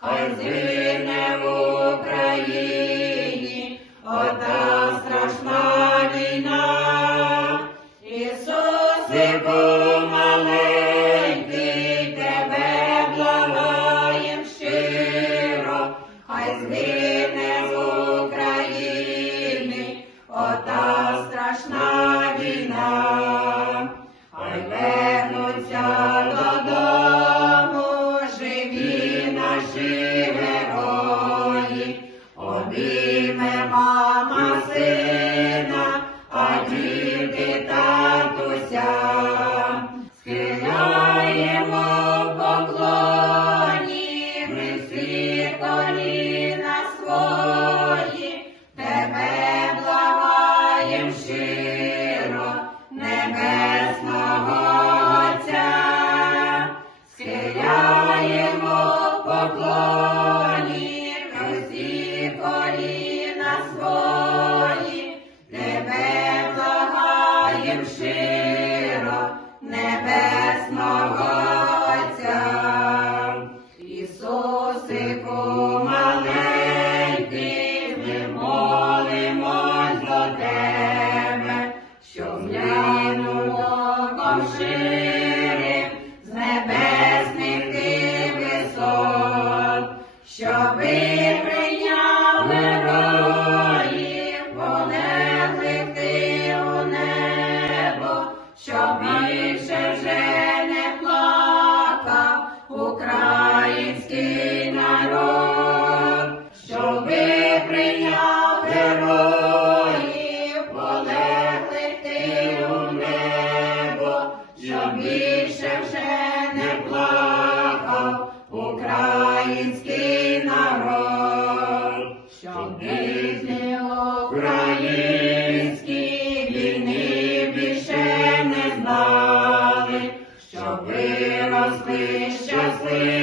хай згине в Україні, ота страшна війна, Ісусе Бог маленький, тебе благаєм щиро, хай згине Jesus. щасливий, щасливий.